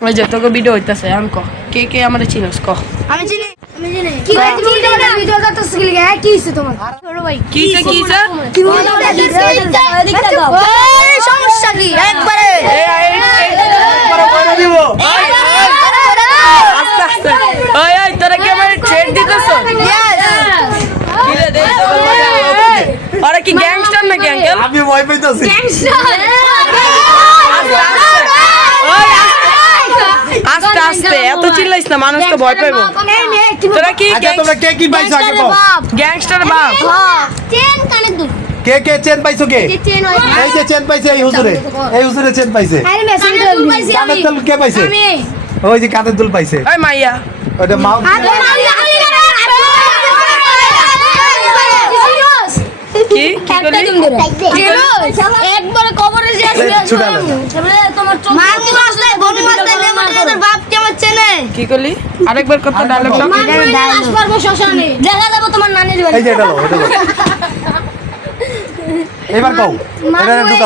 ওই যে তোকে ভিডিও হইতাছে আমি ক কে কে আমারে চিনস ক আমি চিনি কি ভাই তুমি ভিডিও করতে শিখলি কি হইছে তোমার ছোট ভাই কি কি কি সমস্যা কি একবারে দিব আস্তে আস্তে ওই ওই তোরা কি আমারে ছেড় দিতেছ কি রে দে আরে কি গ্যাংস্টার নাকি আঙ্কেল আমি ভয় পাইতাছি আস্তে আস্তে এত চিল্লাইছ না মানুষ তো ভয় পাইবো তোরা কি আচ্ছা তোমরা কে কি পাইছো আগে কও গ্যাংস্টার বাপ চেন কানে দুল কে কে চেন পাইছো কে চেন এই যে চেন পাইছে এই হুজুরে চেন পাইছে আরে মেসেজ পাইছি কানের দুল কে পাইছে আমি ওই যে কানের দুল পাইছে ওই মাইয়া ওটা মা কি কি করলি একবার কবরে যে ছুটালে তোমার চোখ মারু আসলে গরু মারতে তোর বাপ কেমন চেনে কি করলি আরেকবার কত ডায়লগটা আসবার শ্মশানে দেখা যাবে তোমার নানির বাড়ি এই যে এটা লো এবার কও এটা ঢুকাও